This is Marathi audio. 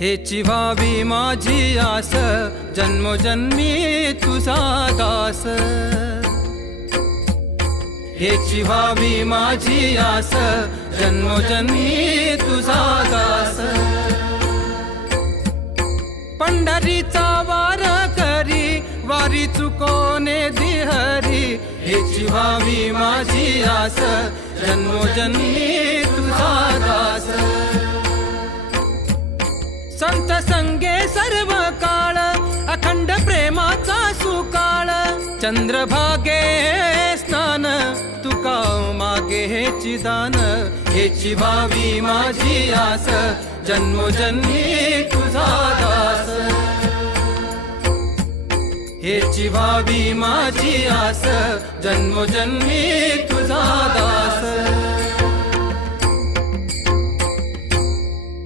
हेची व्हावी माझी आस, जन्मोजन्मी तुझा दास. हेची व्हावी माझी आस, जन्मोजन्मी तुझा दास. पंढरीचा वार करी, वारी चुकोने दिहरी. हेची व्हावी माझी आस, जन्मोजन्मी तुझा दास. संत संगे सर्व काळ, अखंड प्रेमाचा सुकाळ. चंद्रभागे स्नान, तुका मागे हेची दान. हेची व्हावी माझी आस, जन्मोजन्मी तुझा दास. हेची व्हावी माझी आस, जन्मोजन्मी तुझा दास.